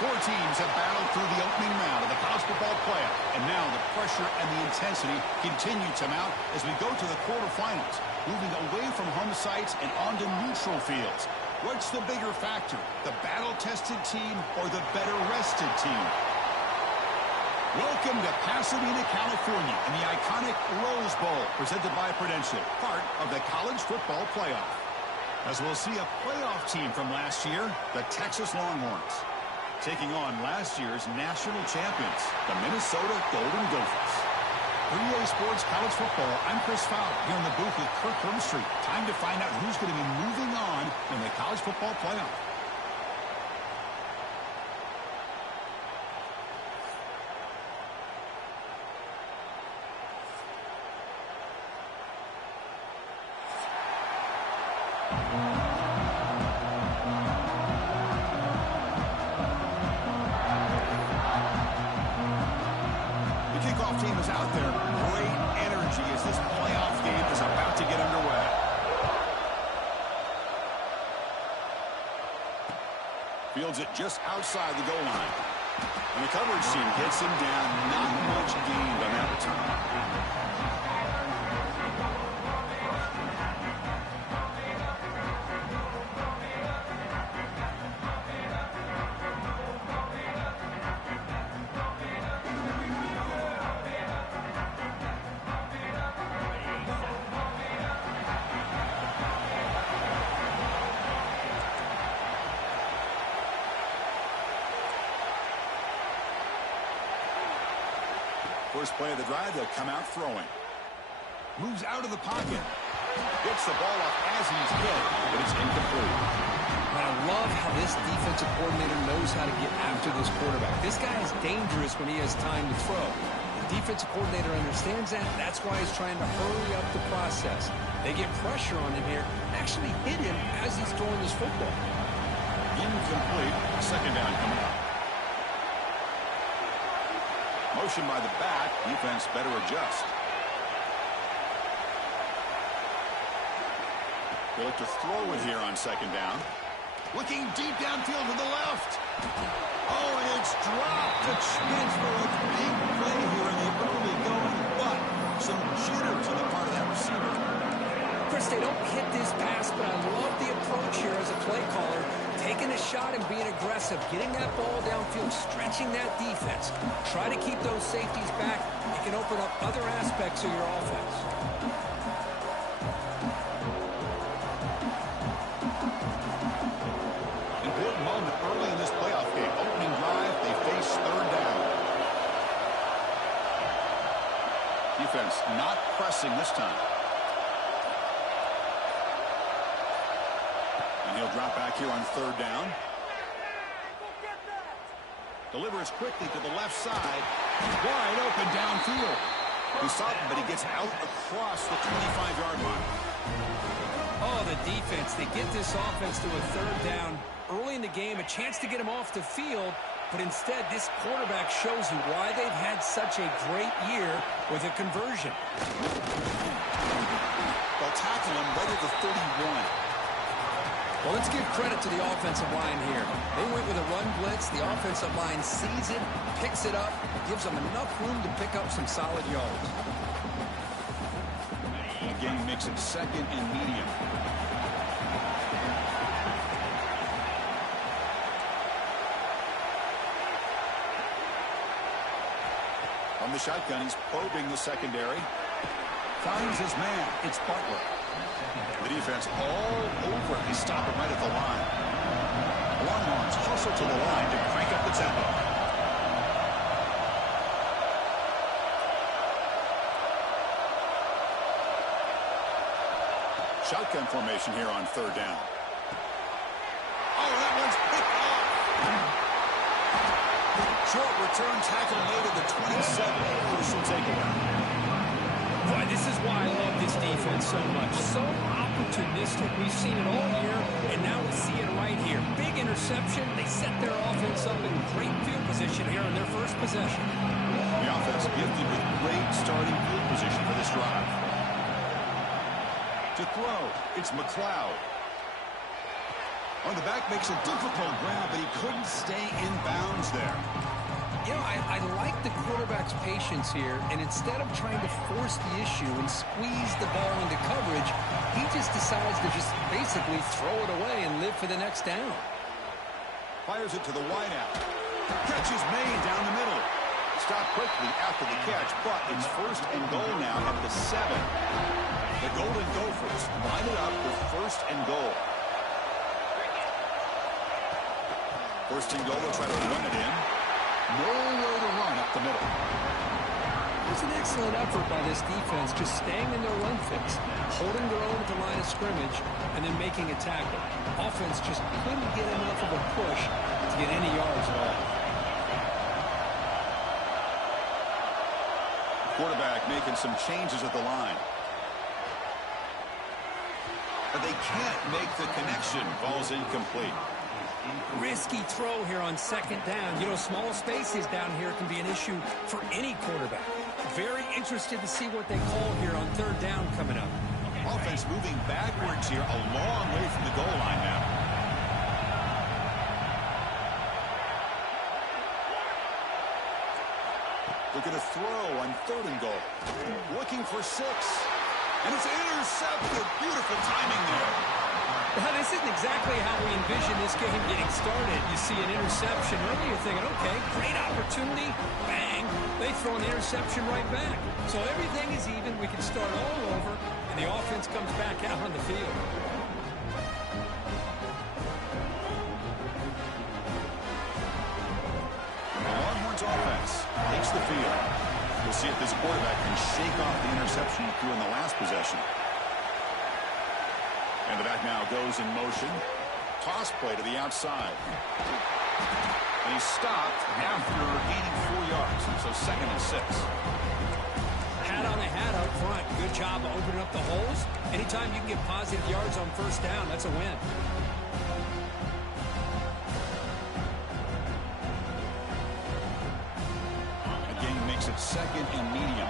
Four teams have battled through the opening round of the college football playoff, and now the pressure and the intensity continue to mount as we go to the quarterfinals, moving away from home sites and onto neutral fields. What's the bigger factor, the battle-tested team or the better-rested team? Welcome to Pasadena, California, in the iconic Rose Bowl, presented by Prudential, part of the college football playoff. As we'll see a playoff team from last year, the Texas Longhorns, taking on last year's national champions, the Minnesota Golden Gophers. 3A Sports College Football, I'm Chris Fowler, here in the booth with Kirk Hermstreet. Time to find out who's going to be moving on in the college football playoff. Team is out there. Great energy as this playoff game is about to get underway. Fields it just outside the goal line. And the coverage team gets him down. Not much gained on that return. First play of the drive, they'll come out throwing. Moves out of the pocket. Gets the ball off as he's hit, but it's incomplete. And I love how this defensive coordinator knows how to get after this quarterback. This guy is dangerous when he has time to throw. The defensive coordinator understands that. That's why he's trying to hurry up the process. They get pressure on him here, actually hit him as he's throwing this football. Incomplete. Second down coming up. Motion by the back. Defense better adjust. They look to throw it here on second down. Looking deep downfield to the left. Oh, and it's dropped. A chance for a big play here in the early going, but some jitters on the part of that receiver. Chris, they don't hit this pass, but I love the approach here as a play caller. Taking a shot and being aggressive, getting that ball downfield, stretching that defense. Try to keep those safeties back. It can open up other aspects of your offense. Important moment early in this playoff game. Opening drive, they face third down. Defense not pressing this time. He'll drop back here on third down. Delivers quickly to the left side. Wide open downfield. He saw it, but he gets out across the 25-yard line. Oh, the defense. They get this offense to a third down early in the game. A chance to get him off the field. But instead, this quarterback shows you why they've had such a great year with a conversion. They'll tackle him right at the 31. Well, let's give credit to the offensive line here. They went with a run blitz. The offensive line sees it, picks it up, gives them enough room to pick up some solid yards. Again, makes it second and medium. From the shotgun, he's probing the secondary. Finds his man. It's Butler. The defense all over. They stop him right at the line. Longhorns hustle to the line to crank up the tempo. Shotgun formation here on third down. Oh, that one's picked off. Short return tackle made at the 27. Crucial takeaway. Boy, this is why I love this defense so much. So opportunistic. We've seen it all year, and now we see it right here. Big interception. They set their offense up in great field position here on their first possession. The offense gifted with great starting field position for this drive. To throw, it's McLeod. On the back makes a difficult grab, but he couldn't stay in bounds there. You know, I like the quarterback's patience here, and instead of trying to force the issue and squeeze the ball into coverage, he just decides to just basically throw it away and live for the next down. Fires it to the wideout. Catch is made down the middle. Stopped quickly after the catch, but it's first and goal now at the 7. The Golden Gophers line it up with first and goal. First and goal, they'll try to run it in. Nowhere to run up the middle. It's an excellent effort by this defense, just staying in their run fix, holding their own at the line of scrimmage, and then making a tackle. Offense just couldn't get enough of a push to get any yards at all. Quarterback making some changes at the line. But they can't make the connection. Ball's incomplete. Risky throw here on second down. You know, small spaces down here can be an issue for any quarterback. Very interested to see what they call here on third down coming up. Offense moving backwards here, a long way from the goal line now. They're going to throw on third and goal. Looking for 6. And it's intercepted. Beautiful timing there. Well, this isn't exactly how we envision this game getting started. You see an interception early, you're thinking, okay, great opportunity, bang, they throw an interception right back. So everything is even, we can start all over, and the offense comes back out on the field. The Longhorns offense takes the field. We'll see if this quarterback can shake off the interception he threw in the last possession. And the back now goes in motion. Toss play to the outside. And he's stopped after gaining 4 yards. So second and 6. Hat on a hat up front. Good job of opening up the holes. Anytime you can get positive yards on first down, that's a win. Again, makes it second and medium.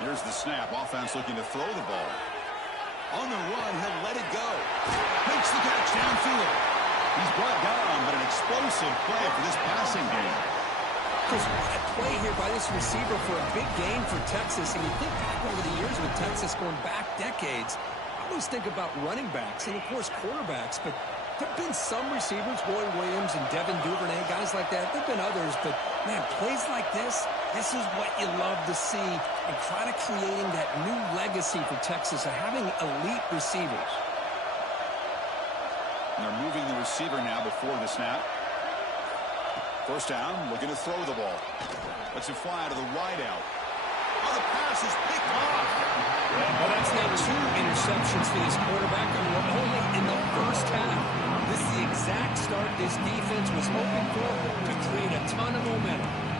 Here's the snap. Offense looking to throw the ball. On the run, he'll let it go. Makes the catch downfield. He's brought down, but an explosive play for this passing game. Chris, what a play here by this receiver for a big game for Texas. And you think back over the years with Texas going back decades, I always think about running backs and, of course, quarterbacks. But there have been some receivers, Roy Williams and Devin Duvernay, guys like that. There have been others, but, man, plays like this is what you love to see, and try to creating that new legacy for Texas of having elite receivers. And they're moving the receiver now before the snap. First down, looking to throw the ball. Lets it fly to the wideout. Oh, the pass is picked off. Well, that's now 2 interceptions for this quarterback, and we're only in the first half. This is the exact start this defense was hoping for to create a ton of momentum.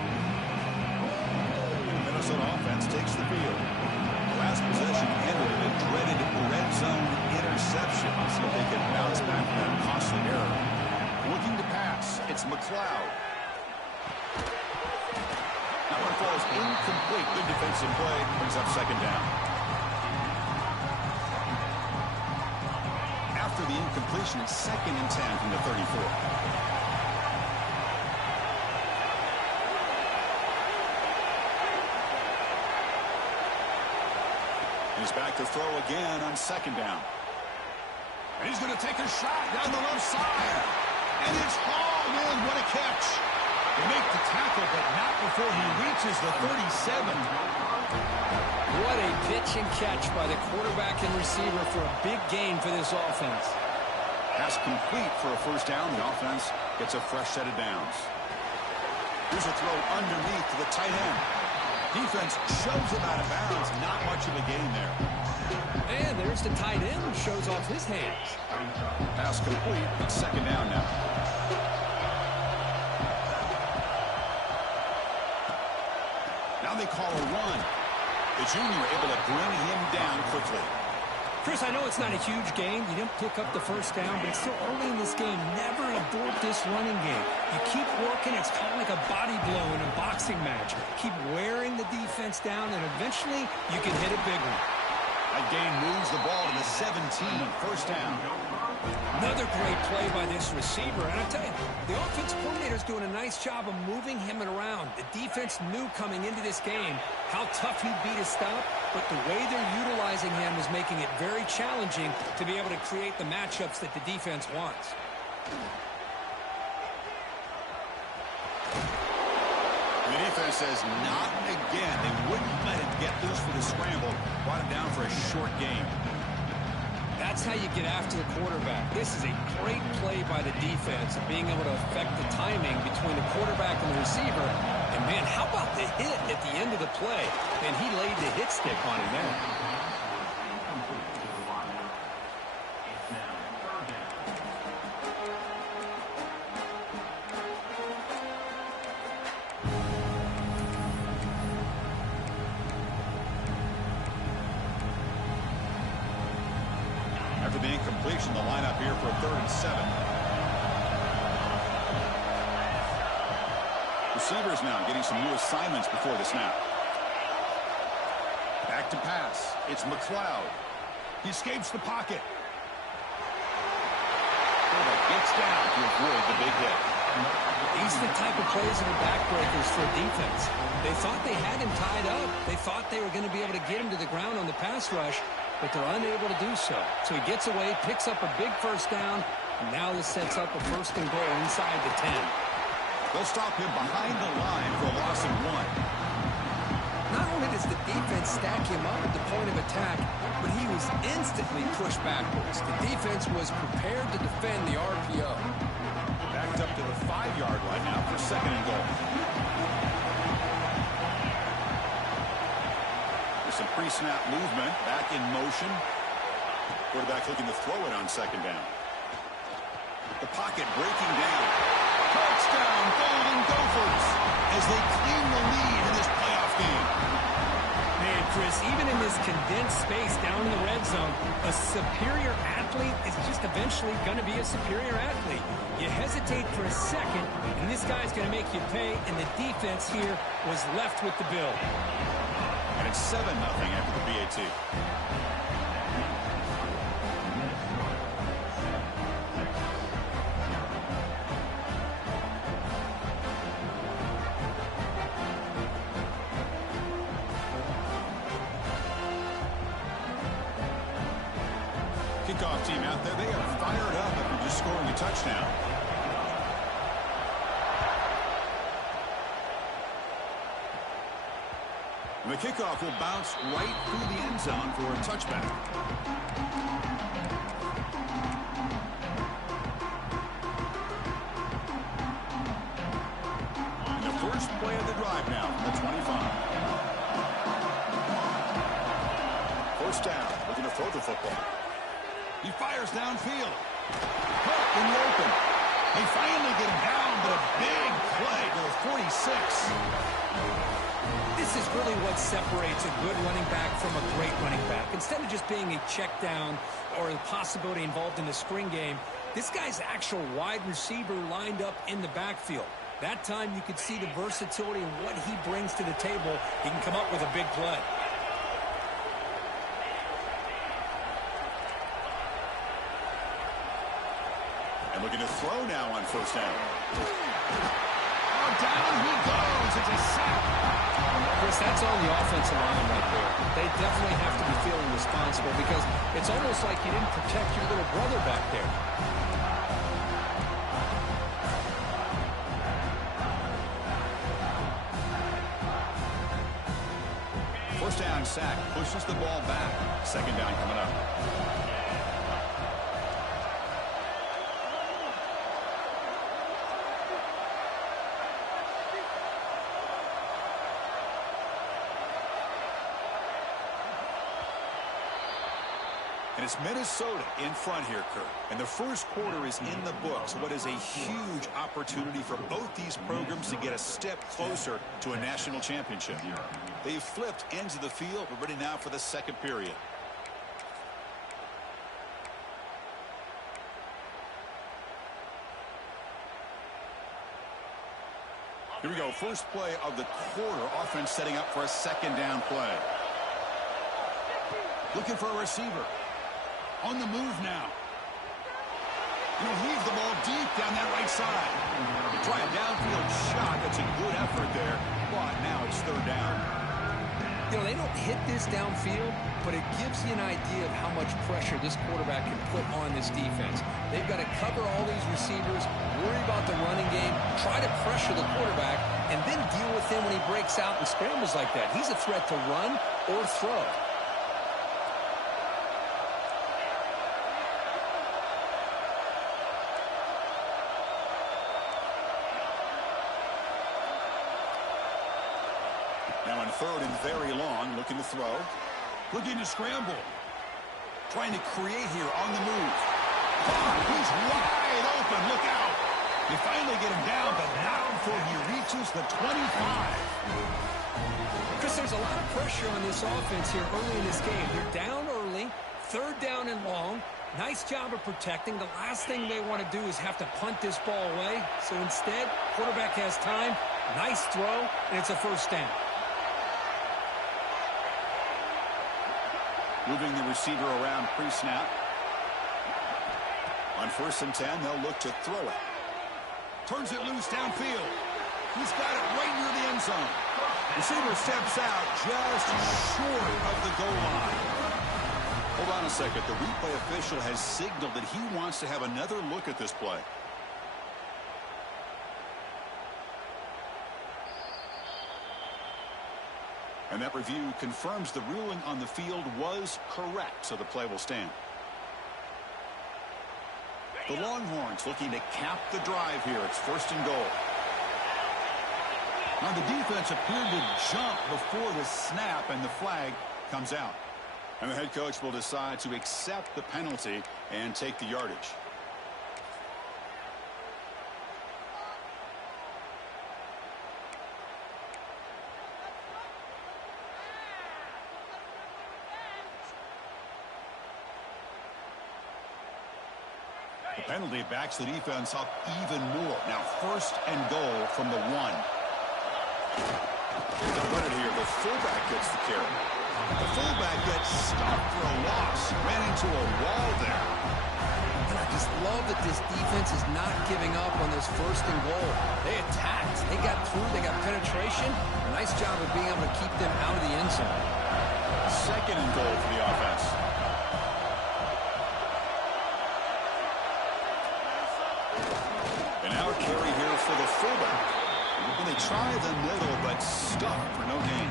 Minnesota offense takes the field. Last possession ended in a dreaded red zone interception. See if they can bounce back from that costly error. Looking to pass. It's McLeod. That one falls incomplete. Good defensive play. Brings up second down. After the incompletion, it's second and 10 from the 34. He's back to throw again on second down. And he's going to take a shot down the left side. And it's hauled in. What a catch. They make the tackle, but not before he reaches the 37. What a pitch and catch by the quarterback and receiver for a big gain for this offense. Pass complete for a first down. The offense gets a fresh set of downs. Here's a throw underneath to the tight end. Defense shoves him out of bounds. Not much of a gain there. And there's the tight end who shows off his hands. Pass complete. It's second down now. Now they call a run. The junior able to bring him down quickly. Chris, I know it's not a huge game. You didn't pick up the first down, but it's still early in this game. Never abort this running game. You keep working. It's kind of like a body blow in a boxing match. Keep wearing the defense down, and eventually you can hit a big one. That gain moves the ball to the 17, first down. Another great play by this receiver. And I tell you, the offensive coordinator's doing a nice job of moving him around. The defense knew coming into this game how tough he'd be to stop, but the way they're utilizing him is making it very challenging to be able to create the matchups that the defense wants. The defense says not again. They wouldn't let him get loose for the scramble. Brought him down for a short game. That's how you get after the quarterback. This is a great play by the defense of being able to affect the timing between the quarterback and the receiver. And, man, how about the hit at the end of the play? And he laid the hit stick on him there. After the incompletion, the lineup here for a 3rd and 7. Receivers now getting some new assignments before the snap. Back to pass. It's McLeod. He escapes the pocket. Quarterback gets down to avoid the big hit. These are the type of plays that are backbreakers for a defense. They thought they had him tied up. They thought they were going to be able to get him to the ground on the pass rush, but they're unable to do so. So he gets away, picks up a big first down, and now this sets up a 1st and goal inside the 10. They'll stop him behind the line for a loss of 1. Not only does the defense stack him up at the point of attack, but he was instantly pushed backwards. The defense was prepared to defend the RPO. Backed up to the 5-yard line now for 2nd and goal. There's some pre-snap movement, back in motion. Quarterback looking to throw it on 2nd down. The pocket breaking down. Touchdown, Golden Gophers, as they claim the lead in this playoff game. Man, Chris, even in this condensed space down in the red zone, a superior athlete is just eventually going to be a superior athlete. You hesitate for a second, and this guy's going to make you pay, and the defense here was left with the bill. And it's 7-0 after the PAT. Kickoff team out there, they are fired up after just scoring a touchdown. The kickoff will bounce right through the end zone for a touchback. And the first play of the drive now from the 25. First down, looking to throw the football. He fires downfield. Hook in the open. They finally get him down, but a big play to the 46. This is really what separates a good running back from a great running back. Instead of just being a check down or the possibility involved in the screen game, this guy's actual wide receiver lined up in the backfield. That time you could see the versatility and what he brings to the table. He can come up with a big play. And looking to throw now on first down. Oh, down he goes. It's a sack. Chris, that's on the offensive line right there. They definitely have to be feeling responsible because it's almost like you didn't protect your little brother back there. First down sack pushes the ball back. 2nd down coming up. And it's Minnesota in front here, Kurt. And the first quarter is in the books. What is a huge opportunity for both these programs to get a step closer to a national championship. They've flipped ends of the field. We're ready now for the second period. Here we go. First play of the quarter. Offense setting up for a second down play. Looking for a receiver. On the move now. He'll heave the ball deep down that right side. Try a downfield shot. That's a good effort there. But now it's third down. You know, they don't hit this downfield, but it gives you an idea of how much pressure this quarterback can put on this defense. They've got to cover all these receivers, worry about the running game, try to pressure the quarterback, and then deal with him when he breaks out and scrambles like that. He's a threat to run or throw. Now in third and very long, looking to throw. Looking to scramble. Trying to create here on the move. He's wide open. Look out. They finally get him down, but not before he reaches the 25. Chris, there's a lot of pressure on this offense here early in this game. They're down early, third down and long. Nice job of protecting. The last thing they want to do is have to punt this ball away. So instead, quarterback has time, nice throw, and it's a first down. Moving the receiver around pre-snap. On 1st and 10, they'll look to throw it. Turns it loose downfield. He's got it right near the end zone. Receiver steps out just short of the goal line. Hold on a second. The replay official has signaled that he wants to have another look at this play. And that review confirms the ruling on the field was correct, so the play will stand. The Longhorns looking to cap the drive here. It's 1st and goal. Now the defense appeared to jump before the snap, and the flag comes out. And the head coach will decide to accept the penalty and take the yardage. The penalty backs the defense up even more. Now 1st and goal from the 1. They'll run it here. The fullback gets the carry. The fullback gets stopped for a loss. Ran into a wall there. And I just love that this defense is not giving up on this 1st and goal. They attacked. They got through. They got penetration. Nice job of being able to keep them out of the end zone. 2nd and goal for the offense. And now a carry here for the fullback. And they try the middle, but stuck for no gain.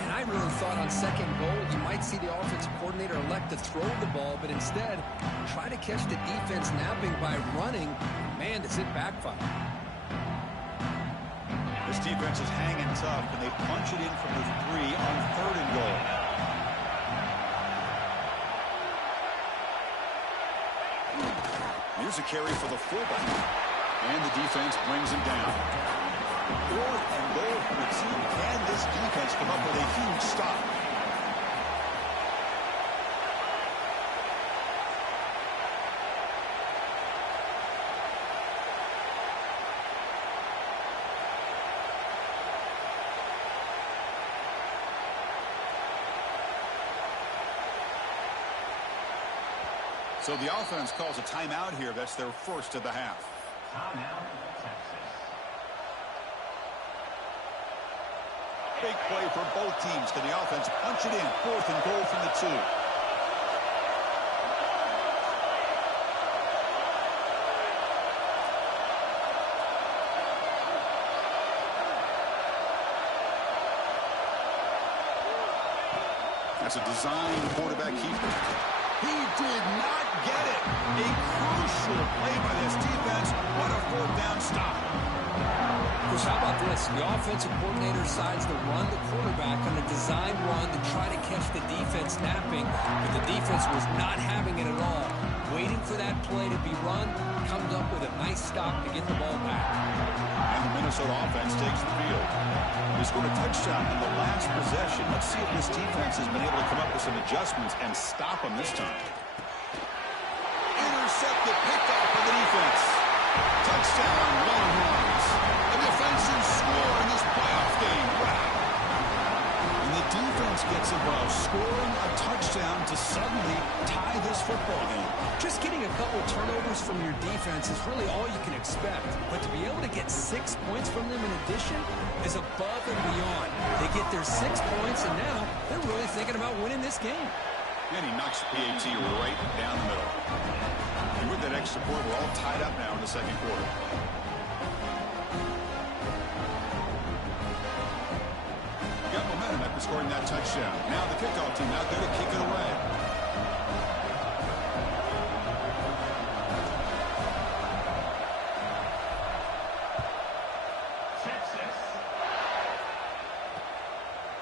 And I really thought on 2nd goal you might see the offensive coordinator elect to throw the ball, but instead try to catch the defense napping by running. Man, does it backfire. This defense is hanging tough, and they punch it in from the 3 on 3rd and goal. Here's a carry for the fullback. And the defense brings him down. 4th and goal for the team. Can this defense come up with a huge stop? So the offense calls a timeout here. That's their 1st of the half. Timeout, Texas. Big play for both teams. Can the offense punch it in? 4th and goal from the 2. That's a design quarterback keeper. He did not get it. A crucial play by this defense. What a 4th down stop. Chris, how about this? The offensive coordinator decides to run the quarterback on a design run to try to catch the defense napping, but the defense was not having it at all. Waiting for that play to be run, comes up with a nice stop to get the ball back. And the Minnesota offense takes the field. They scored a touchdown in the last possession. Let's see if this defense has been able to come up with some adjustments and stop them this time. Intercepted, picked off by the defense. Touchdown, Longhorns. And the doesn't score in this playoff game. Wow. And the defense gets involved, scoring a touchdown to suddenly tie this football game. Just getting a couple turnovers from your defense is really all you can expect. But to be able to get 6 points from them in addition is above and beyond. They get their 6 points, and now they're really thinking about winning this game. And he knocks the PAT right down the middle. And with that extra point, we're all tied up now in the second quarter. Got momentum after scoring that touchdown. Now the kickoff team out there to kick it away. Texas.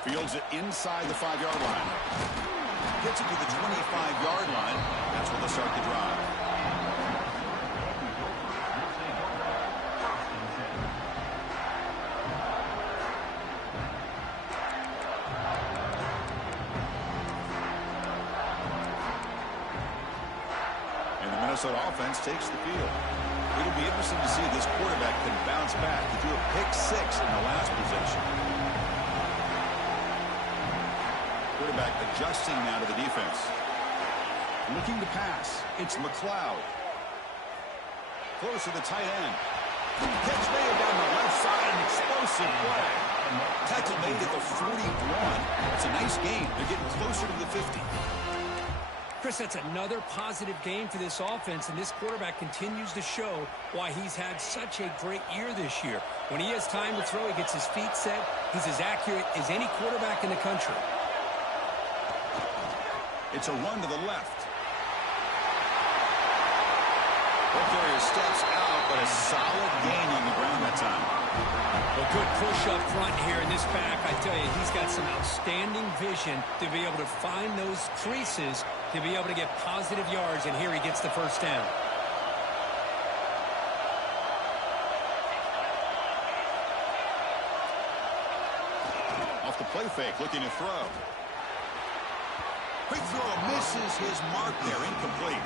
Fields it inside the 5-yard line. Gets it to the 25-yard line. That's where they'll start the drive. And the Minnesota offense takes the field. It'll be interesting to see if this quarterback can bounce back. He threw a pick-6 in the last possession. Quarterback adjusting now to the defense. Looking to pass. It's McLeod. Close to the tight end. Catch made down the left side. An explosive play. Tackle made at the 41. It's a nice game. They're getting closer to the 50. Chris, that's another positive game for this offense, and this quarterback continues to show why he's had such a great year this year. When he has time to throw, he gets his feet set. He's as accurate as any quarterback in the country. It's a run to the left. Ball carrier steps out, but a solid gain on the ground that time. A good push up front here in this back. I tell you, he's got some outstanding vision to be able to find those creases, to be able to get positive yards, and here he gets the first down. Off the play fake, looking to throw. Quick throw, misses his mark there, incomplete.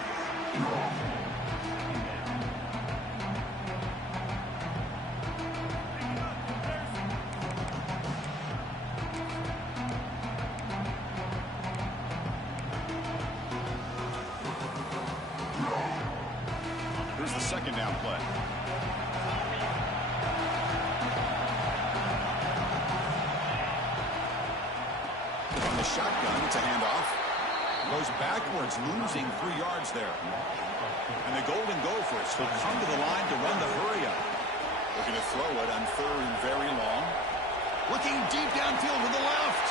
Here's the second down play. From the shotgun, it's a handoff. Goes backwards, losing 3 yards there. And the Golden Gophers will come to the line to run the hurry-up. Looking to throw it on third and very long. Looking deep downfield to the left.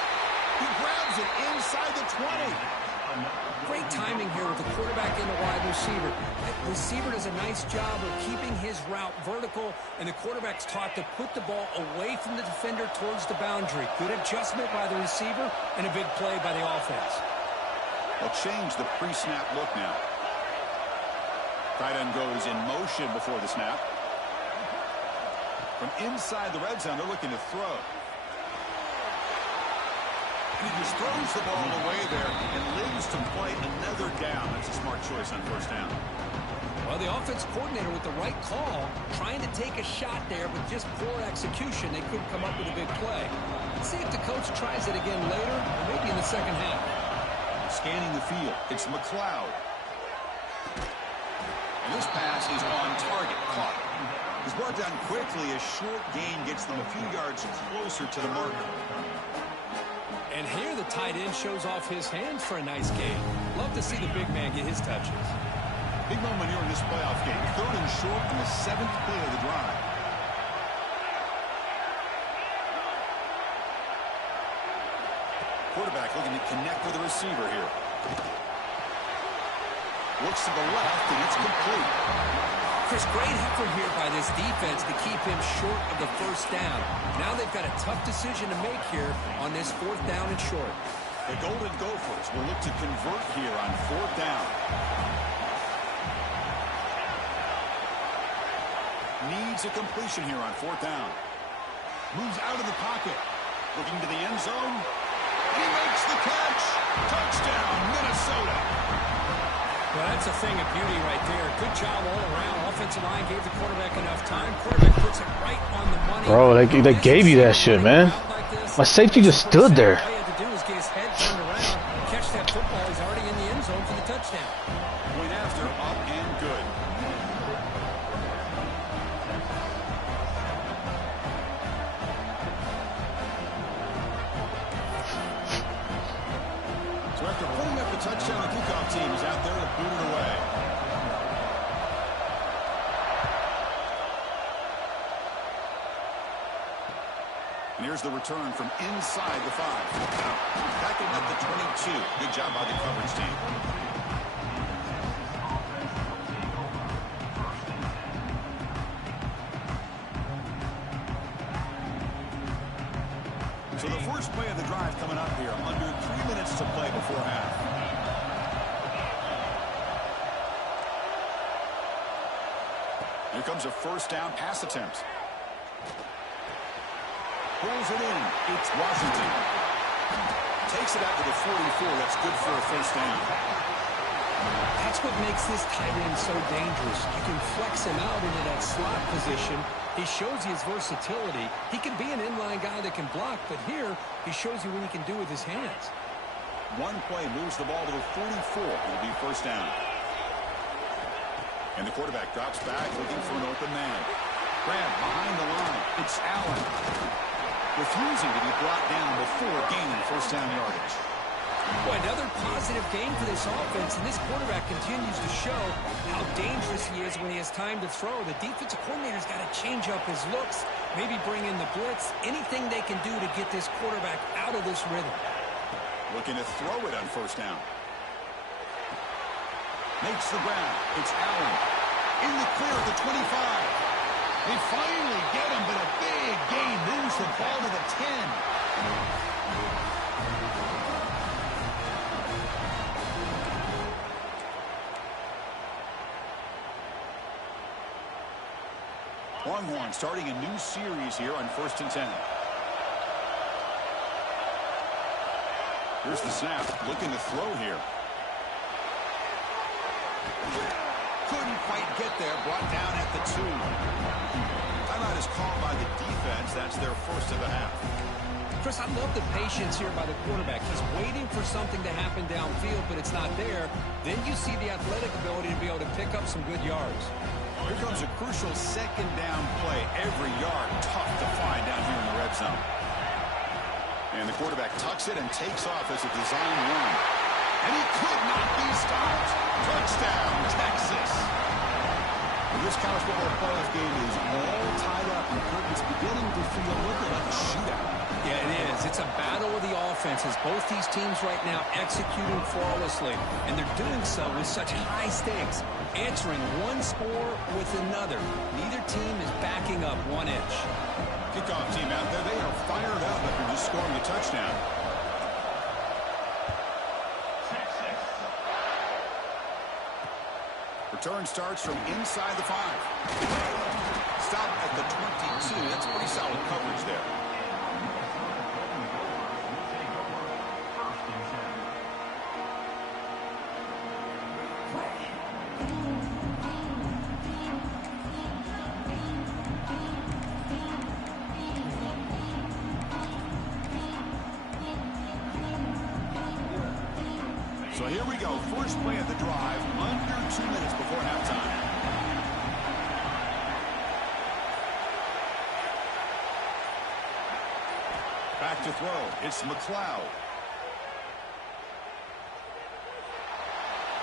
He grabs it inside the 20. Great timing here with the quarterback and the wide receiver. That receiver does a nice job of keeping his route vertical, and the quarterback's taught to put the ball away from the defender towards the boundary. Good adjustment by the receiver and a big play by the offense. They'll change the pre-snap look now. Tight end goes in motion before the snap. From inside the red zone, they're looking to throw. And he just throws the ball away there and lives to play another down. That's a smart choice on first down. Well, the offense coordinator with the right call, trying to take a shot there, but just poor execution. They couldn't come up with a big play. Let's see if the coach tries it again later, or maybe in the second half. Scanning the field, it's McLeod. And this pass is on target, caught. He's brought down quickly. A short gain gets them a few yards closer to the marker. And here the tight end shows off his hands for a nice gain. Love to see the big man get his touches. Big moment here in this playoff game. Third and short on the 7th play of the drive. Quarterback looking to connect with the receiver here. Looks to the left, and it's complete. Chris, great effort here by this defense to keep him short of the first down. Now they've got a tough decision to make here on this 4th down and short. The Golden Gophers will look to convert here on 4th down. Needs a completion here on 4th down. Moves out of the pocket. Looking to the end zone. And he makes the catch. Touchdown, Minnesota. Well, that's a thing of beauty right there. Good job all around. Offensive line gave the quarterback enough time. Quarterback puts it right on the money. Bro, they gave you that shit, man. My safety just stood there. All he had to do was get his head turned around, catch that football. He's already in the end zone for the touchdown. Point after, up and good. So after putting up the touchdown, the kickoff team is out there to boot it away. And here's the return from inside the 5. Backing up the 22. Good job by the coverage team. So the first play of the drive coming up here. Under 3 minutes to play before half. Here comes a first down pass attempt. Pulls it in. It's Washington. Takes it out to the 44. That's good for a first down. That's what makes this tight end so dangerous. You can flex him out into that slot position. He shows you his versatility. He can be an inline guy that can block, but here he shows you what he can do with his hands. One play moves the ball to the 44. It'll be first down. And the quarterback drops back looking for an open man. Grab behind the line. It's Allen. Refusing to be brought down before gaining first down yardage. Boy, another positive game for this offense, and this quarterback continues to show how dangerous he is when he has time to throw. The defensive coordinator's got to change up his looks, maybe bring in the blitz, anything they can do to get this quarterback out of this rhythm. Looking to throw it on first down. Makes the grab. It's Allen. In the clear at the 25. They finally get him, but a big gain moves the ball to the 10. Longhorn starting a new series here on 1st and 10. Here's the snap. Looking to throw here. Couldn't quite get there. Brought down at the 2. Timeout is called by the defense. That's their first of the half. Chris, I love the patience here by the quarterback. He's waiting for something to happen downfield, but it's not there. Then you see the athletic ability to be able to pick up some good yards. Here comes a crucial second down play. Every yard tough to find down here in the red zone. And the quarterback tucks it and takes off as a design run. And he could not be stopped. Touchdown, Texas. Well, this college football playoff game is all tied up, and it's beginning to feel a little bit like a shootout. Yeah, it is. It's a battle of the offenses. Both these teams right now executing flawlessly, and they're doing so with such high stakes, answering one score with another. Neither team is backing up 1 inch. Kickoff team out there, they are fired up after just scoring a touchdown. Return starts from inside the 5. Stop at the 22. That's pretty solid coverage there. So here we go. First play of the drive. Under 2 minutes before halftime. Back to throw. It's McLeod.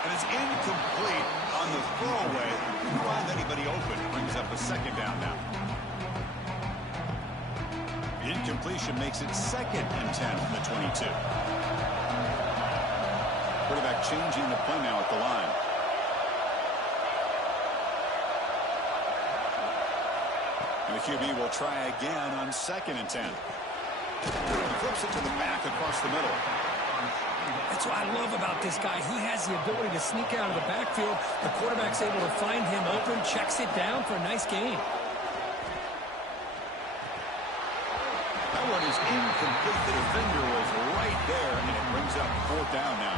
And it's incomplete on the throwaway. Couldn't find anybody open. Brings up a second down now. The incompletion makes it 2nd and 10 from the 22. Quarterback changing the play now at the line. And the QB will try again on 2nd and 10. He flips it to the back across the middle. That's what I love about this guy. He has the ability to sneak out of the backfield. The quarterback's able to find him open, checks it down for a nice gain. That one is incomplete. The defender was right there, and it brings up 4th down now.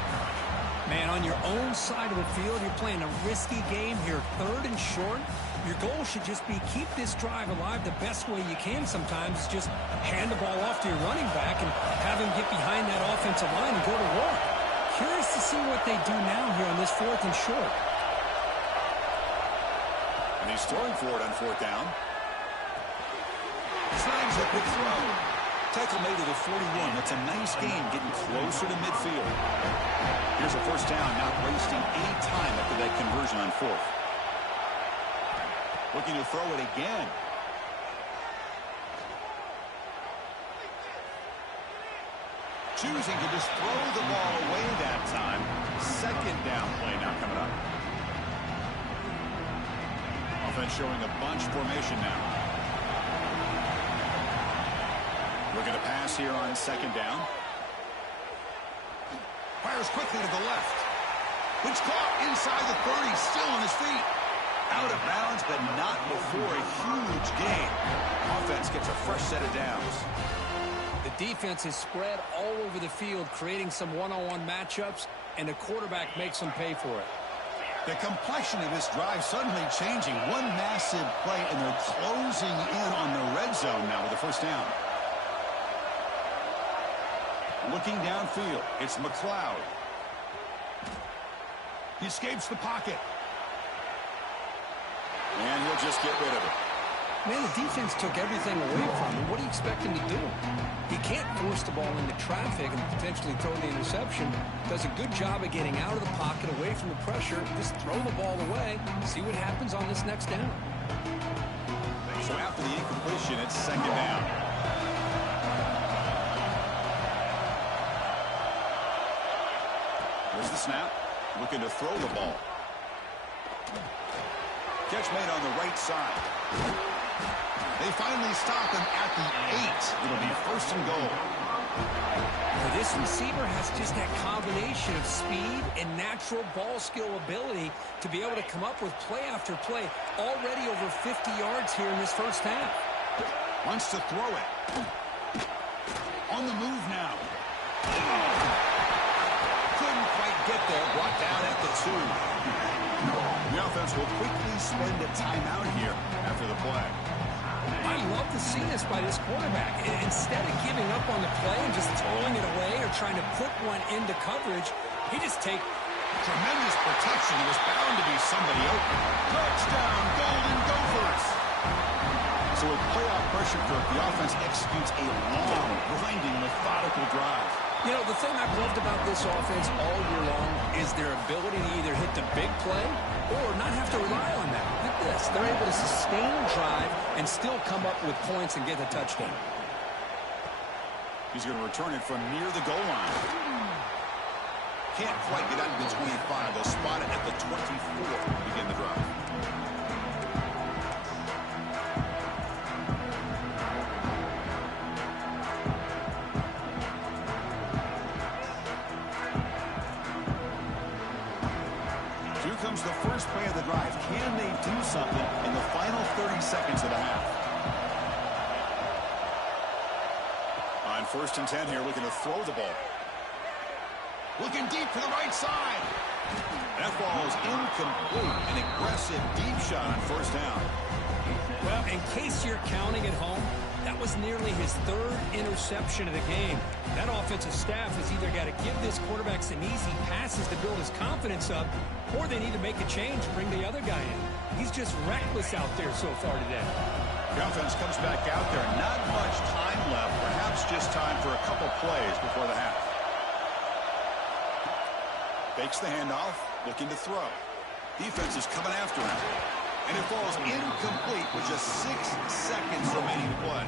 Man, on your own side of the field, you're playing a risky game here. 3rd and short. Your goal should just be keep this drive alive the best way you can sometimes. Just hand the ball off to your running back and have him get behind that offensive line and go to work. Curious to see what they do now here on this 4th and short. And he's throwing for it on 4th down. Snags a big throw. Tackle made to the 41. That's a nice gain, getting closer to midfield. Here's a 1st down, not wasting any time after that conversion on 4th. Looking to throw it again. Choosing to just throw the ball away that time. 2nd down play now coming up. Offense showing a bunch formation now. Looking to pass here on 2nd down. Fires quickly to the left. It's caught inside the 30, still on his feet. Out of bounds, but not before a huge gain. Offense gets a fresh set of downs. The defense is spread all over the field, creating some one-on-one matchups, and the quarterback makes them pay for it. The complexion of this drive suddenly changing. One massive play, and they're closing in on the red zone now with the 1st down. Looking downfield, it's McLeod. He escapes the pocket. And he'll just get rid of it. Man, the defense took everything away from him. What do you expect him to do? He can't force the ball into traffic and potentially throw the interception. Does a good job of getting out of the pocket, away from the pressure. Just throw the ball away. See what happens on this next down. So after the incompletion, it's 2nd down. Here's the snap. Looking to throw the ball. Catch made on the right side. They finally stop him at the 8. It'll be 1st and goal. Now, this receiver has just that combination of speed and natural ball skill ability to be able to come up with play after play. Already over 50 yards here in this 1st half. Wants to throw it. On the move now. Couldn't quite get there. Brought down at the 2. The offense will quickly spend a timeout here after the play. I love to see this by this quarterback. Instead of giving up on the play and just throwing it away or trying to put one into coverage, he just takes tremendous protection. There was bound to be somebody open. Touchdown, Golden Gophers! So with playoff pressure, the offense executes a long, grinding, methodical drive. You know, the thing I've loved about this offense all year long is their ability to either hit the big play or not have to rely on that. Look at this. They're able to sustain a drive and still come up with points and get a touchdown. He's going to return it from near the goal line. Can't quite get out to the 25. They'll spot it at the 24 to begin the drive. Comes the first play of the drive. Can they do something in the final 30 seconds of the half? On 1st and 10 here, looking to throw the ball. Looking deep to the right side. That ball is incomplete. An aggressive deep shot on 1st down. Well, in case you're counting at home, that was nearly his 3rd interception of the game. That offensive staff has either got to give this quarterback some easy passes to build his confidence up, or they need to make a change and bring the other guy in. He's just reckless out there so far today. The offense comes back out there. Not much time left. Perhaps just time for a couple plays before the half. Fakes the handoff, looking to throw. Defense is coming after him. And it falls incomplete with just 6 seconds remaining to play.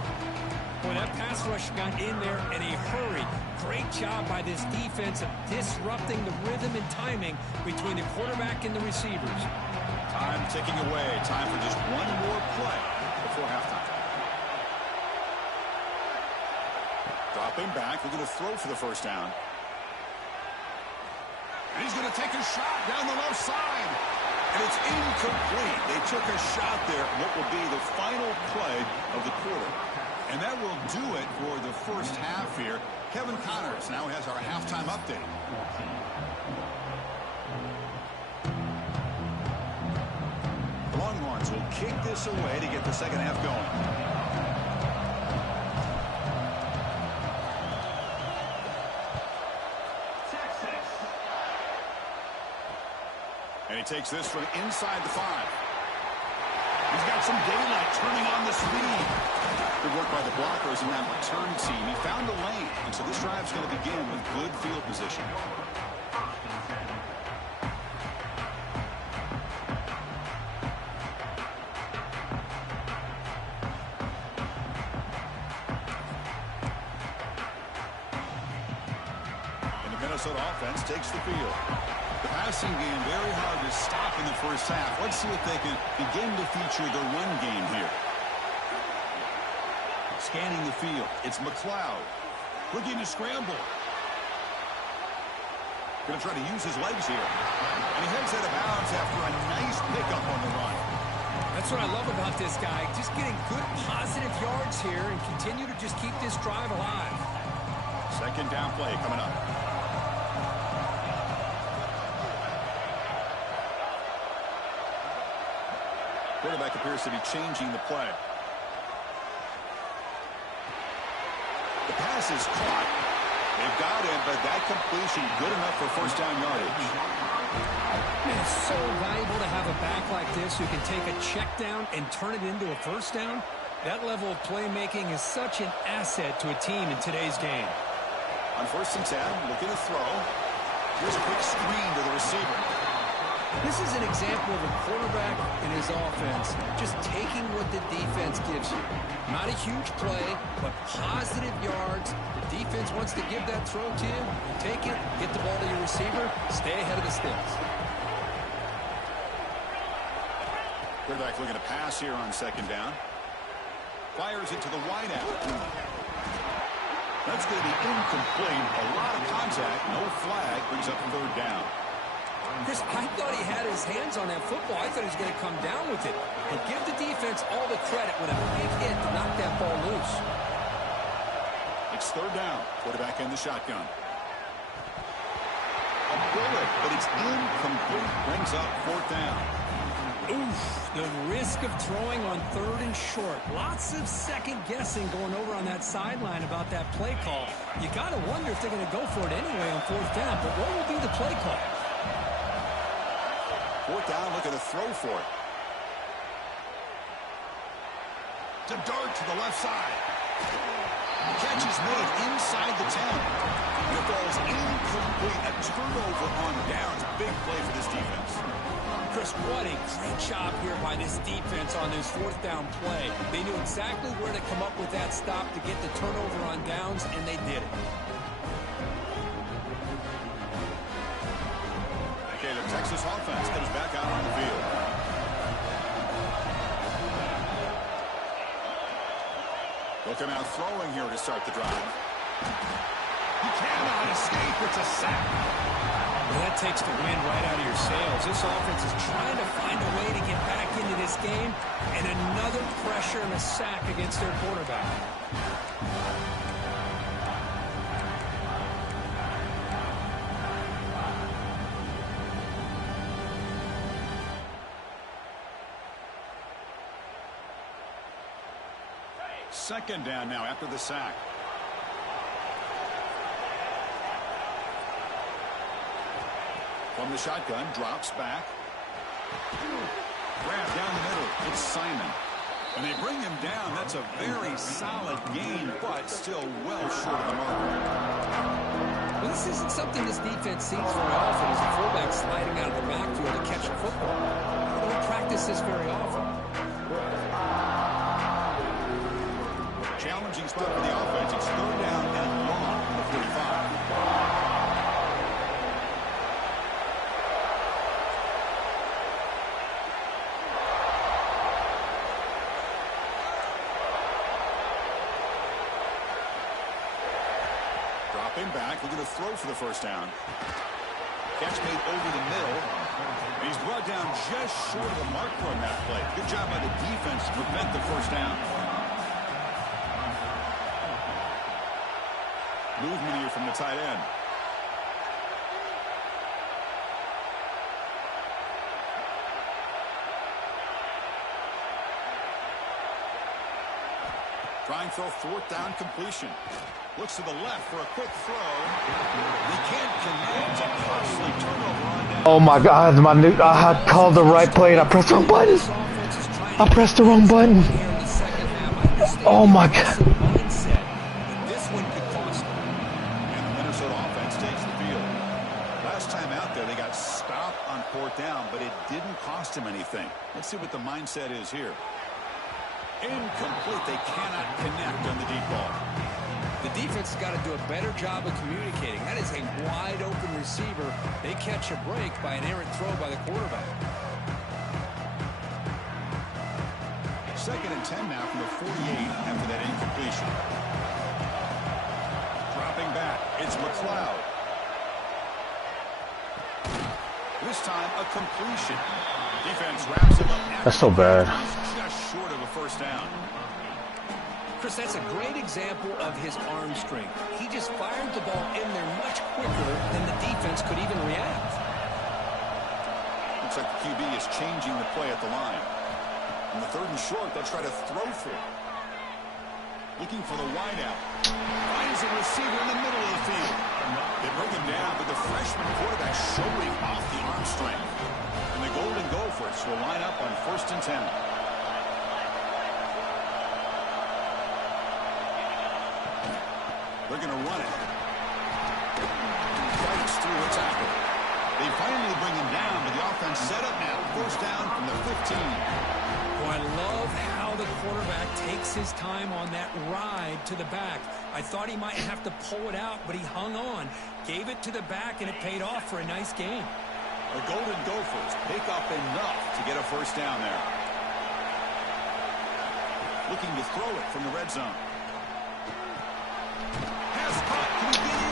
Boy, that pass rush got in there in a hurry. Great job by this defense of disrupting the rhythm and timing between the quarterback and the receivers. Time ticking away. Time for just one more play before halftime. Dropping back, looking to throw for the 1st down. And he's going to take a shot down the left side. And it's incomplete. They took a shot there, what will be the final play of the quarter. And that will do it for the 1st half here. Kevin Connors now has our halftime update. Longhorns will kick this away to get the second half going. And he takes this from inside the 5. He's got some daylight turning on the speed. Good work by the blockers in that return team. He found the lane, and so this drive's going to begin with good field position. And the Minnesota offense takes the field. The passing game very hard to stop in the first half. Let's see if they can begin to feature their run game here. Scanning the field, it's McLeod. Looking to scramble. Going to try to use his legs here. And he heads out of bounds after a nice pickup on the run. That's what I love about this guy. Just getting good positive yards here and continue to just keep this drive alive. Second down play coming up. Quarterback appears to be changing the play. The pass is caught. They've got him, but that completion good enough for first down yardage. Man, it's so valuable to have a back like this who can take a check down and turn it into a first down. That level of playmaking is such an asset to a team in today's game. On 1st and 10, looking to throw. Here's a quick screen to the receiver. This is an example of a quarterback and his offense just taking what the defense gives you. Not a huge play, but positive yards. The defense wants to give that throw to you. Take it, get the ball to your receiver, stay ahead of the sticks. Quarterback looking to pass here on 2nd down. Fires it to the wideout. That's going to be incomplete. A lot of contact, no flag, brings up 3rd down. Chris, I thought he had his hands on that football. I thought he was going to come down with it. And give the defense all the credit with a big hit to knock that ball loose. It's 3rd down. Quarterback in the shotgun. A bullet, but it's incomplete. Brings up 4th down. Oof, the risk of throwing on 3rd and short. Lots of second guessing going over on that sideline about that play call. You got to wonder if they're going to go for it anyway on 4th down. But what will be the play call? 4th down, looking to throw for it. To dart to the left side. The catch is made inside the 10. It falls incomplete. A turnover on downs. Big play for this defense. Chris, what a great job here by this defense on this 4th down play. They knew exactly where to come up with that stop to get the turnover on downs, and they did it. Okay, the Texas offense comes back out on the field. Looking out throwing here to start the drive. He cannot escape. It's a sack. Well, that takes the wind right out of your sails. This offense is trying to find a way to get back into this game, and another pressure and a sack against their quarterback. Second down now after the sack. From the shotgun, drops back. Grab down the middle. It's Simon. And they bring him down. That's a very solid gain, but still well short of the mark. Well, this isn't something this defense sees very often as a fullback sliding out of the backfield to catch a football. They don't practice this very often. Challenging spot for the offense. It's 3rd down and long from the 45. Dropping back, looking to throw for the first down. Catch made over the middle. And he's brought down just short of the marker on that play. Good job by the defense to prevent the first down. Movement here from the tight end. Trying for a fourth down completion. Looks to the left for a quick throw. He can't connect. A costly turnover on down. Oh my God, I called the right play and I pressed the wrong button. I pressed the wrong button. Oh my God. This one could cost them. And the Minnesota offense takes the field. Last time out there, they got stopped on fourth down, but it didn't cost him anything. Let's see what the mindset is here. Incomplete. They cannot connect on the deep ball. The defense has got to do a better job of communicating. That is a wide-open receiver. They catch a break by an errant throw by the quarterback. 2nd and 10 now from the 48 after that incompletion. Dropping back, it's McLeod. This time, a completion. Defense wraps him up. That's so bad. Just short of a first down. Chris, that's a great example of his arm strength. He just fired the ball in there much quicker than the defense could even react. Looks like the QB is changing the play at the line. On the 3rd and short, they'll try to throw for it. Looking for the wideout. Finds a receiver in the middle of the field. They bring him down, but the freshman quarterback showing off the arm strength. And the Golden Gophers will line up on 1st and 10. They're going to run it. Fights through a tackle. They finally bring him down, but the offense set up now. 1st down from the 15. Oh, I love how the quarterback takes his time on that ride to the back. I thought he might have to pull it out, but he hung on, gave it to the back, and it paid off for a nice gain. The Golden Gophers pick up enough to get a 1st down there. Looking to throw it from the red zone.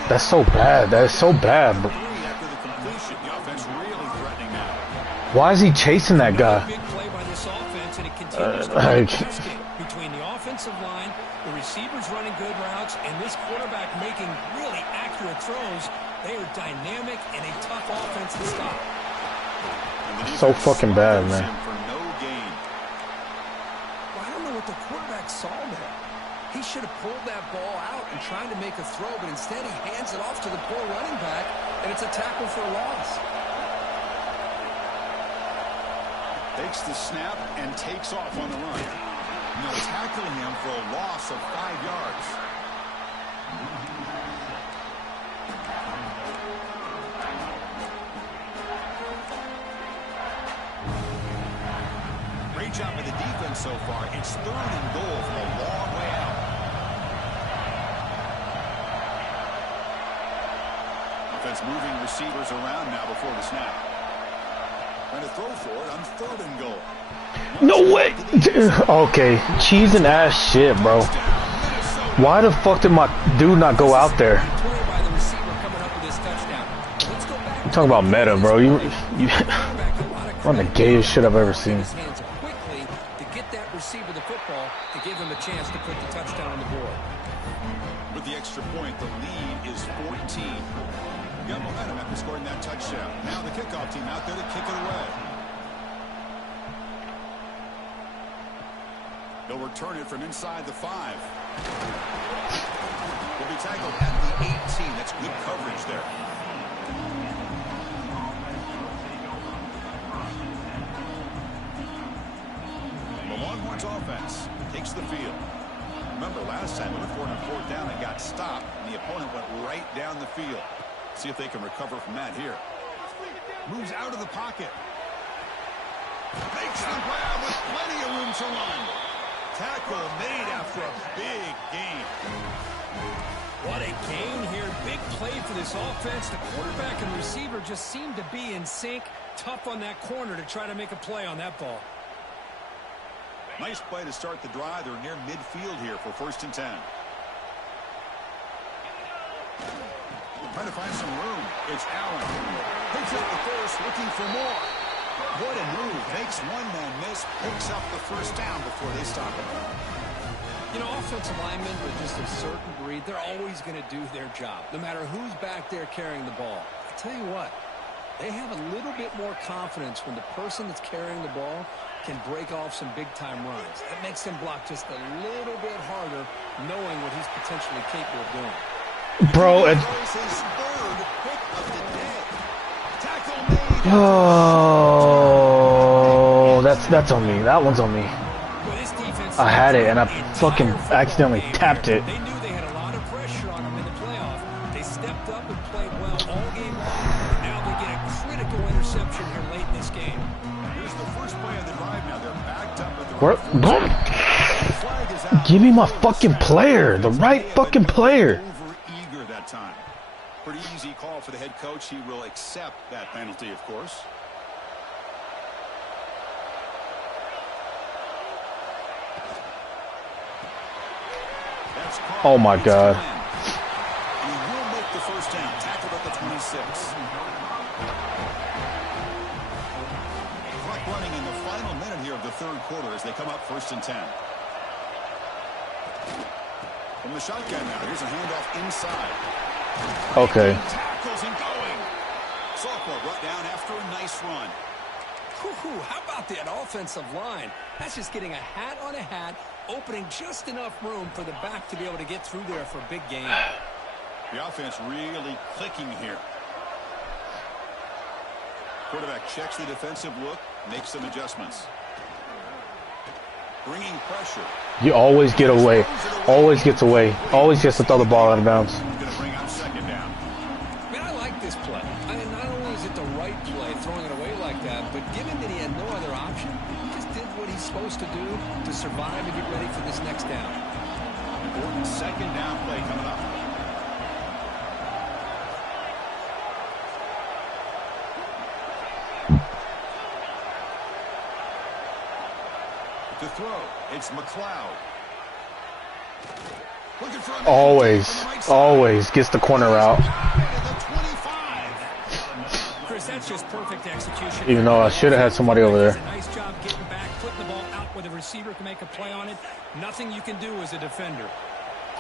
That's so bad. That is so bad. After the completion, the offense really threatening now. Why is he chasing that guy? Big play by this offense, and it continues to be testing between the offensive line, the receivers running good routes, and this quarterback making really accurate throws. They are dynamic and a tough offense to stop. So fucking bad, man. For no gain. Well, I don't know what the quarterback saw there. He should have pulled that ball out and tried to make a throw, but instead he hands it off to the poor running back, and it's a tackle for a loss. Takes the snap and takes off on the run. No, tackling him for a loss of 5 yards. Great job by the defense so far. It's 3rd and goal from a long way out. Offense moving receivers around now before the snap. Trying to throw for it on 3rd and goal. No way. Okay. Cheese and ass shit, bro. Why the fuck did my dude not go out there? I'm talking about meta, bro. You one of the gayest shit I've ever seen. Quickly to get that receiver the football to give him a chance to put the touchdown on the board. With the extra point, the lead is 14. Got momentum after scoring that touchdown. Now the kickoff team out there to kick it away. They'll return it from inside the 5. Will be tackled at the 18. That's good coverage there. The Longhorns offense takes the field. Remember, last time they were 4th down and got stopped, and the opponent went right down the field. See if they can recover from that here. Moves out of the pocket. Makes the grab with plenty of room to run. Tackle made after a big gain. What a gain here. Big play for this offense. The quarterback and receiver just seem to be in sync. Tough on that corner to try to make a play on that ball. Nice play to start the drive. They're near midfield here for 1st and 10. Trying to find some room. It's Allen. Picks up the first, looking for more. What a move. Makes one man miss. Picks up the 1st down before they stop him. You know, offensive linemen are just a certain breed. They're always going to do their job, no matter who's back there carrying the ball. I tell you what, They have a little bit more confidence when the person that's carrying the ball can break off some big-time runs. That makes him block just a little bit harder, knowing what he's potentially capable of doing. Bro, oh, that's on me. That one's on me. I had it, and I fucking accidentally tapped it. They knew they had a lot of pressure on them in the playoff. They stepped up and played well all game long. Now they get a critical interception here late in this game. Here's the first play of the drive now. They're backed up at the Give me my fucking player. The right fucking player. Over-eager that time. Pretty easy call for the head coach. He will accept that penalty, of course. Oh my God. And he will make the first down. Tackled at the 26. Clock running in the final minute here of the third quarter as they come up 1st and 10. From the shotgun now, here's a handoff inside. Okay. Tackles and going. Sophomore brought down after a nice run. How about that offensive line? That's just getting a hat on a hat, opening just enough room for the back to be able to get through there for a big gain. The offense really clicking here. Quarterback checks the defensive look, makes some adjustments. Bringing pressure. You always get away. Always gets away. Always gets to throw the ball out of bounds. Going to bring out 2nd down. Man, I like this play. I mean, not only is it the right play, throwing it away like that, but given that he had no other option, he just did what he's supposed to do to survive and get ready for this next down. Important 2nd down play coming up. To throw, it's McLeod. Looking for a Always gets the corner out. Chris, that's just perfect execution. Even though I should have had somebody over there. Nice job getting back, putting the ball out where the receiver can make a play on it. Nothing you can do as a defender.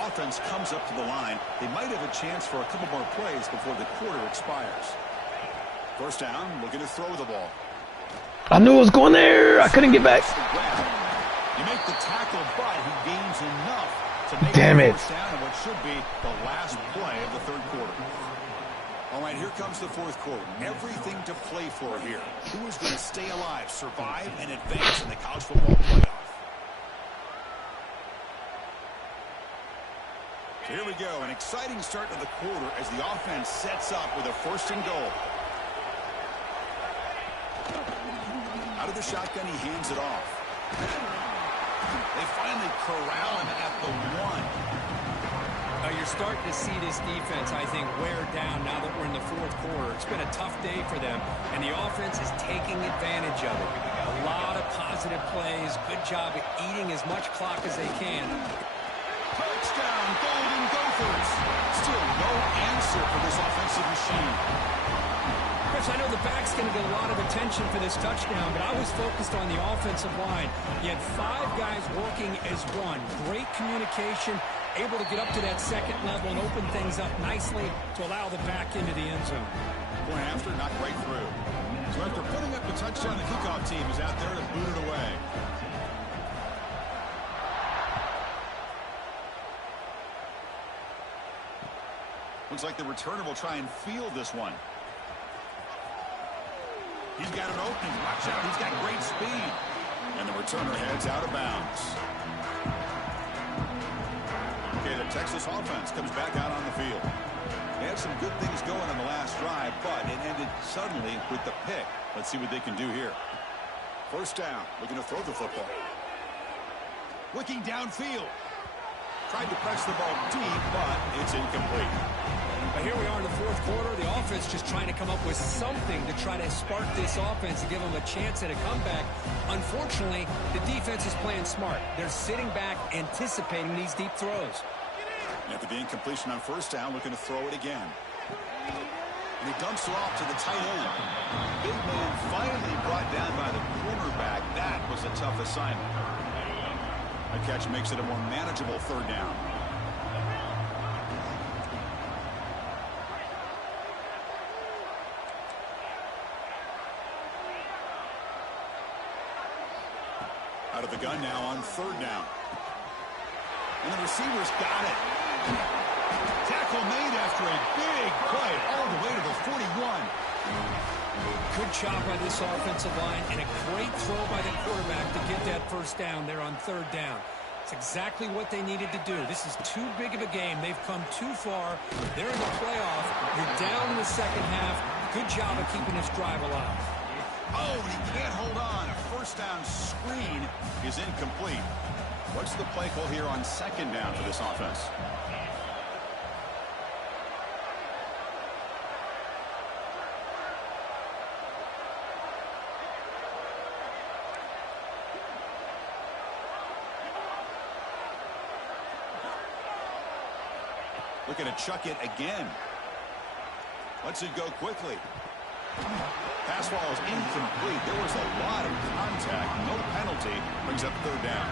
Offense comes up to the line. They might have a chance for a couple more plays before the quarter expires. 1st down, looking to throw the ball. I knew it was going there. I couldn't get back. You make the tackle, but he gains enough to make Damn the it. first down in what should be the last play of the third quarter. All right, here comes the fourth quarter. Everything to play for here. Who is going to stay alive, survive, and advance in the college football playoff? So here we go, an exciting start to the quarter as the offense sets up with a 1st and goal. Out of the shotgun, he hands it off. They finally corral him at the 1. You're starting to see this defense, I think, wear down now that we're in the fourth quarter. It's been a tough day for them, and the offense is taking advantage of it. A lot of positive plays. Good job at eating as much clock as they can. Touchdown, Golden Gophers. Still no answer for this offensive machine. Chris, I know the back's going to get a lot of attention for this touchdown, but I was focused on the offensive line. You had 5 guys working as one. Great communication, able to get up to that 2nd level and open things up nicely to allow the back into the end zone. Point after, knocked right through. So after putting up the touchdown, the kickoff team is out there to boot it away. Looks like the returner will try and field this one. He's got an opening. Watch out. He's got great speed. And the returner heads out of bounds. Okay, the Texas offense comes back out on the field. They had some good things going on the last drive, but it ended suddenly with the pick. Let's see what they can do here. 1st down. Looking to throw the football. Looking downfield. Tried to press the ball deep, but it's incomplete. But here we are in the fourth quarter. The offense just trying to come up with something to try to spark this offense and give them a chance at a comeback. Unfortunately, the defense is playing smart. They're sitting back, anticipating these deep throws. After the incompletion on 1st down, looking to throw it again. And he dumps it off to the tight end. Big man finally brought down by the cornerback. That was a tough assignment. That catch makes it a more manageable 3rd down. of the gun now on third down. And the receiver's got it. Tackle made after a big play all the way to the 41. Good job by this offensive line and a great throw by the quarterback to get that first down there on third down. It's exactly what they needed to do. This is too big of a game. They've come too far. They're in the playoff. You're down in the second half. Good job of keeping this drive alive. Oh, and he can't hold on. A first down screen is incomplete. What's the play call here on second down for this offense? Looking to chuck it again. Lets it go quickly. Pass ball is incomplete. There was a lot of contact. No penalty. Brings up third down.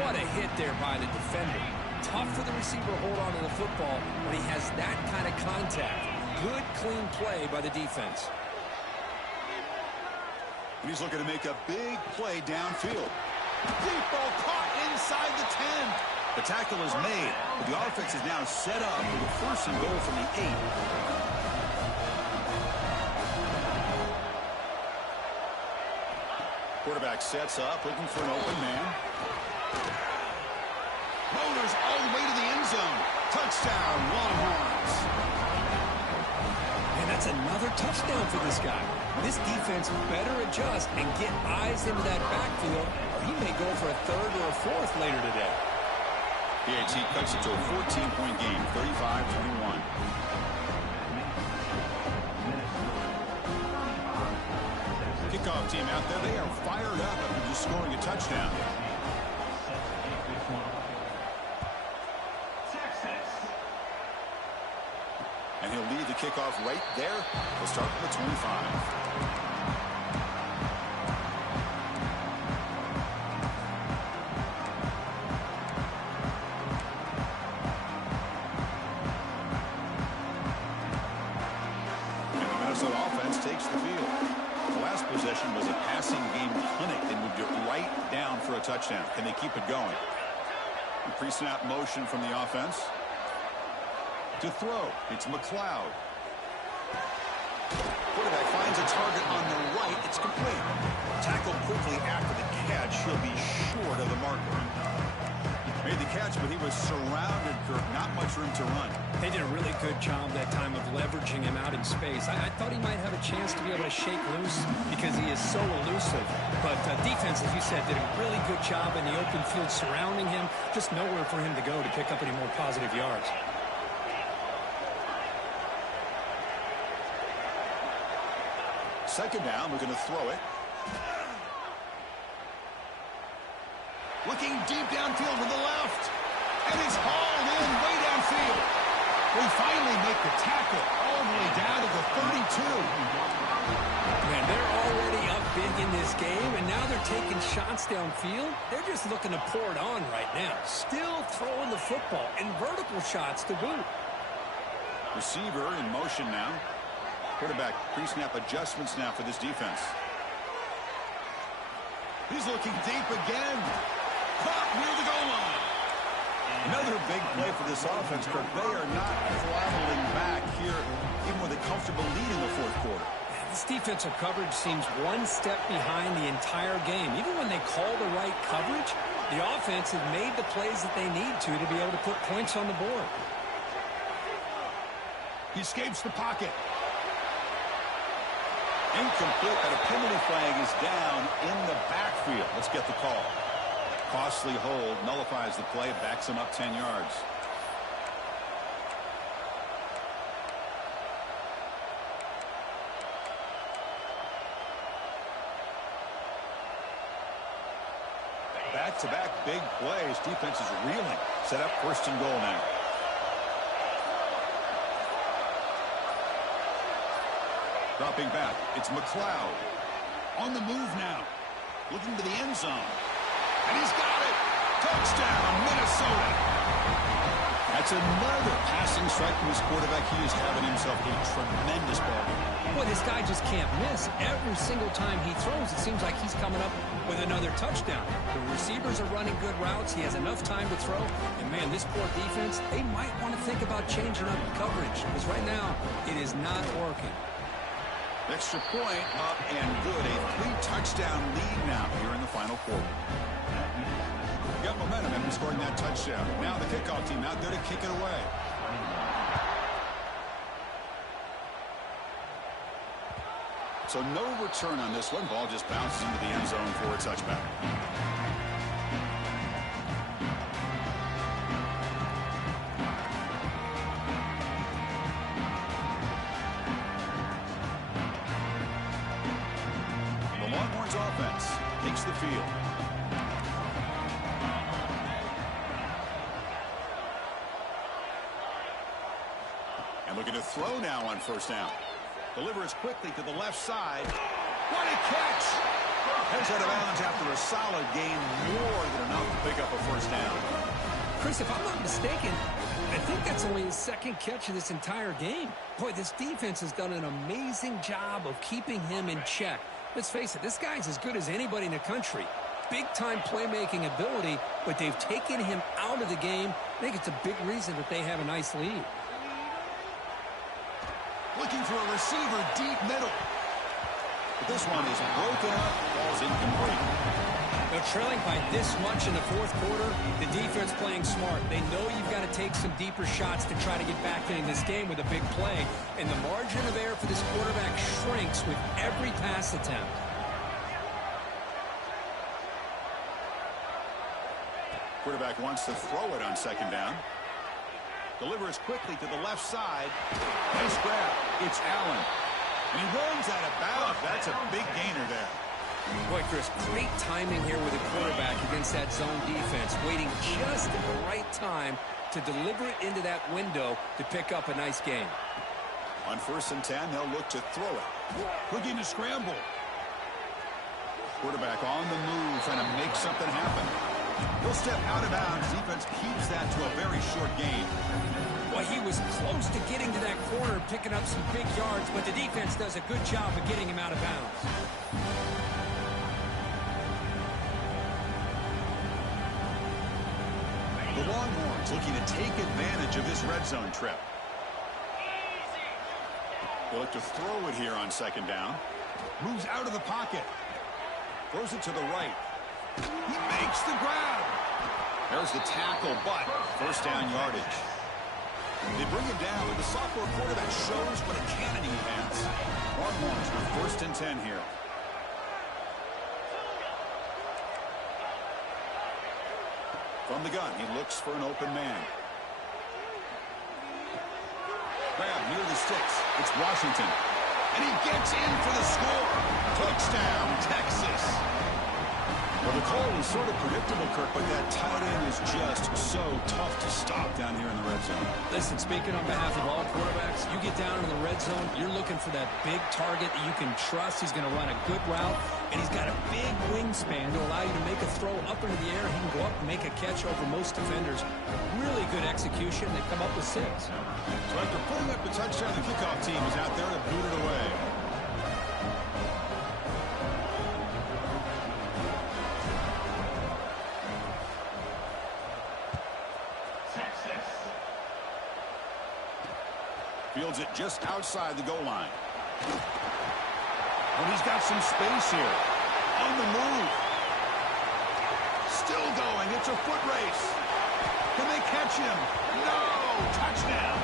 What a hit there by the defender. Tough for the receiver to hold on to the football when he has that kind of contact. Good, clean play by the defense. He's looking to make a big play downfield. Deep ball caught inside the 10. The tackle is made, but the offense is now set up for the first and goal from the 8. Quarterback sets up, looking for an open man. Motors all the way to the end zone. Touchdown, Longhorns. And that's another touchdown for this guy. This defense better adjust and get eyes into that backfield, or he may go for a third or a fourth later today. PAT cuts it to a 14-point game, 35-21. Kickoff team out there, they are fired up after just scoring a touchdown. And he'll lead the kickoff right there. We'll start from the 25. Takes the field. The last possession was a passing game clinic. They moved it right down for a touchdown. Can they keep it going? Pre-snap motion from the offense. To throw, it's McLeod. Quarterback finds a target on the right. It's complete. Tackled quickly after the catch. He'll be short of the marker. Made the catch, but he was surrounded, Kirk. Not much room to run. They did a really good job that time of leveraging him out in space. I thought he might have a chance to be able to shake loose because he is so elusive. But defense, as you said, did a really good job in the open field surrounding him. Just nowhere for him to go to pick up any more positive yards. Second down, we're going to throw it. Looking deep downfield to the left. And it's hauled in way downfield. We finally make the tackle all the way down to the 32. Man, they're already up big in this game, and now they're taking shots downfield. They're just looking to pour it on right now. Still throwing the football, and vertical shots to boot. Receiver in motion now. Quarterback pre-snap adjustments now for this defense. He's looking deep again. Caught near the goal line. Another big play for this offense, Kirk. They are not throttling back here, even with a comfortable lead in the fourth quarter. This defensive coverage seems one step behind the entire game. Even when they call the right coverage, the offense has made the plays that they need to be able to put points on the board. He escapes the pocket. Incomplete, but a penalty flag is down in the backfield. Let's get the call. Costly hold, nullifies the play, backs him up 10 yards. Back-to-back big plays. Defense is reeling. Set up first and goal now. Dropping back, it's McLeod. On the move now. Looking to the end zone. And he's got it. Touchdown, Minnesota. That's another passing strike from his quarterback. He is having himself a tremendous ball game. Boy, this guy just can't miss. Every single time he throws, it seems like he's coming up with another touchdown. The receivers are running good routes. He has enough time to throw. And, man, this poor defense, they might want to think about changing up coverage because right now it is not working. Extra point up and good. A 3-touchdown lead now here in the final quarter. Got momentum after scoring that touchdown. Now the kickoff team out there to kick it away. So no return on this one. Ball just bounces into the end zone for a touchback. The Longhorns offense takes the field. And looking to throw now on first down. Delivers quickly to the left side. What a catch! Heads out of bounds after a solid gain, more than enough to pick up a first down. Chris, if I'm not mistaken, I think that's only his second catch of this entire game. Boy, this defense has done an amazing job of keeping him in check. Let's face it, this guy's as good as anybody in the country. Big-time playmaking ability, but they've taken him out of the game. I think it's a big reason that they have a nice lead. Looking for a receiver deep middle. But this one is broken up. Ball's incomplete. They're trailing by this much in the fourth quarter. The defense playing smart. They know you've got to take some deeper shots to try to get back in this game with a big play. And the margin of error for this quarterback shrinks with every pass attempt. Quarterback wants to throw it on second down. Delivers quickly to the left side. Nice grab. It's Allen. And he runs out of bounds. That's a big gainer there. Boy, Chris, great timing here with the quarterback against that zone defense. Waiting just at the right time to deliver it into that window to pick up a nice gain. On 1st and 10, they'll look to throw it. Looking to scramble. Quarterback on the move, trying to make something happen. He'll step out of bounds. Defense keeps that to a very short gain. Well, he was close to getting to that corner, picking up some big yards, but the defense does a good job of getting him out of bounds. The Longhorns looking to take advantage of this red zone trip. They'll look to throw it here on second down. Moves out of the pocket. Throws it to the right. He makes the grab. There's the tackle, but first down yardage. They bring him down, but the sophomore quarterback shows what a cannon he has. Longhorns with 1st and 10 here. From the gun, he looks for an open man. Grab near the sticks. It's Washington. And he gets in for the score. Touchdown, Texas. Well, the call was sort of predictable, Kirk, but that tight end is just so tough to stop down here in the red zone. Listen, speaking on behalf of all quarterbacks, you get down in the red zone, you're looking for that big target that you can trust. He's going to run a good route, and he's got a big wingspan to allow you to make a throw up into the air. He can go up and make a catch over most defenders. Really good execution. They come up with 6. So after putting up the touchdown, the kickoff team is out there to boot it away. Fields it just outside the goal line. And he's got some space here. On the move. Still going. It's a foot race. Can they catch him? No! Touchdown.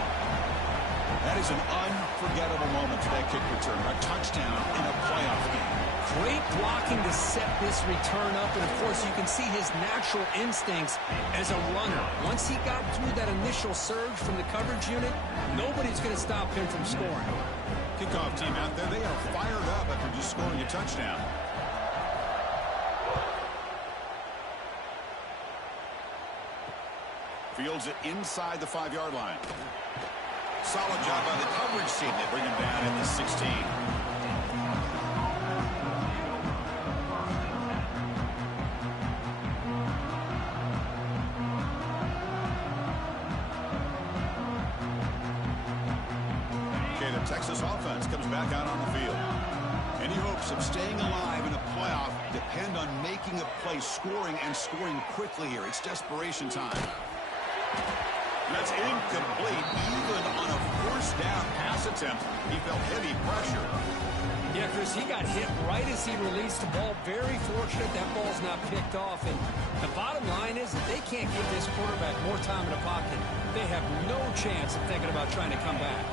That is an unforgettable moment for that kick return. A touchdown in a playoff game. Great blocking to set this return up, and of course you can see his natural instincts as a runner. Once he got through that initial surge from the coverage unit, nobody's going to stop him from scoring. Kickoff team out there, they are fired up after just scoring a touchdown. Fields it inside the 5-yard line. Solid job by the coverage team. They bring him down at the 16. Texas offense comes back out on the field. Any hopes of staying alive in a playoff depend on making a play, scoring, and scoring quickly here. It's desperation time. That's incomplete. Even on a first down pass attempt, he felt heavy pressure. Yeah, Chris, he got hit right as he released the ball. Very fortunate that ball's not picked off. And the bottom line is that they can't give this quarterback more time in the pocket. They have no chance of thinking about trying to come back.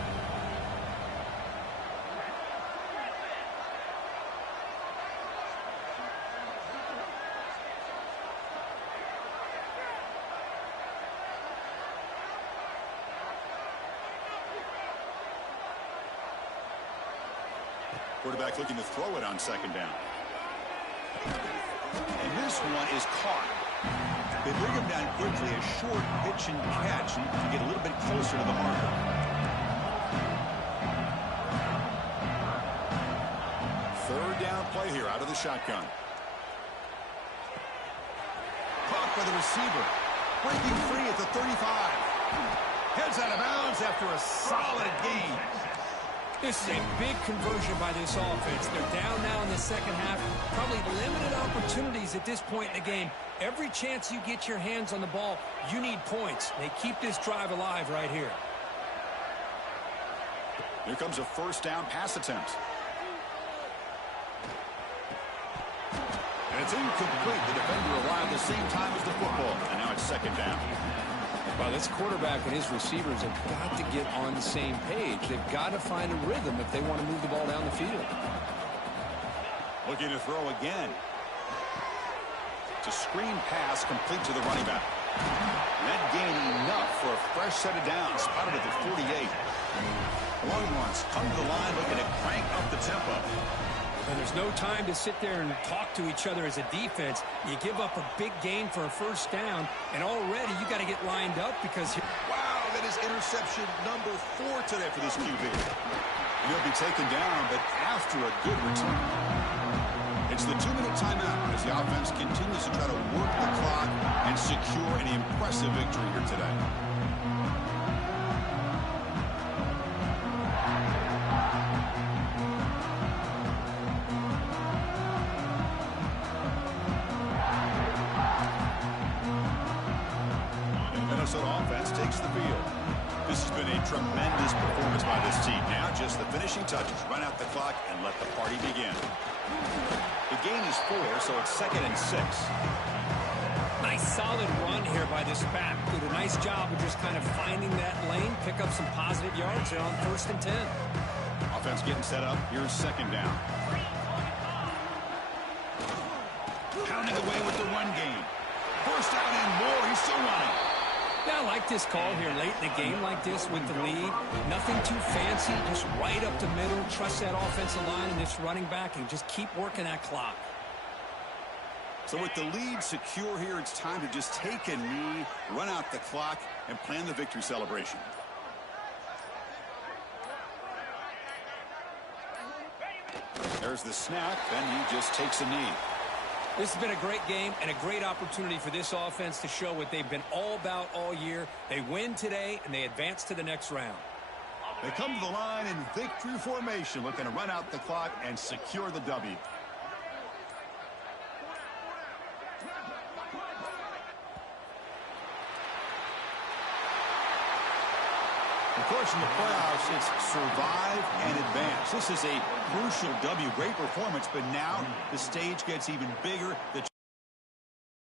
Quarterback looking to throw it on second down. And this one is caught. They bring him down quickly, a short pitch and catch to get a little bit closer to the marker. Third down play here out of the shotgun. Caught by the receiver. Breaking free at the 35. Heads out of bounds after a solid gain. This is a big conversion by this offense. They're down now in the second half. Probably limited opportunities at this point in the game. Every chance you get your hands on the ball, you need points. They keep this drive alive right here. Here comes a first down pass attempt. And it's incomplete. The defender arrived the same time as the football. And now it's second down. Well, this quarterback and his receivers have got to get on the same page. They've got to find a rhythm if they want to move the ball down the field. Looking to throw again. It's a screen pass complete to the running back. That gain enough for a fresh set of downs. Spotted at the 48. Long ones come to the line looking to crank up the tempo. And there's no time to sit there and talk to each other as a defense. You give up a big gain for a first down, and already you got to get lined up because... Wow, that is interception number 4 today for this QB. He'll be taken down, but after a good return. It's the 2-minute timeout as the offense continues to try to work the clock and secure an impressive victory here today. Offense takes the field. This has been a tremendous performance by this team. Now just the finishing touches. Run out the clock and let the party begin. The gain is 4, so it's 2nd and 6. Nice solid run here by this back. Did a nice job of just kind of finding that lane, pick up some positive yards here on 1st and 10. Offense getting set up. Here's second down. Pounding away with the run game. First down and more. He's still running. Yeah, I like this call here late in the game like this with the lead. Nothing too fancy, just right up the middle. Trust that offensive line and this running back and just keep working that clock. So with the lead secure here, it's time to just take a knee, run out the clock, and plan the victory celebration. There's the snap, and he just takes a knee. This has been a great game and a great opportunity for this offense to show what they've been all about all year. They win today, and they advance to the next round. They come to the line in victory formation, looking to run out the clock and secure the W. Of course, in the playoffs, it's survive and advance. This is a crucial W. Great performance, but now the stage gets even bigger. The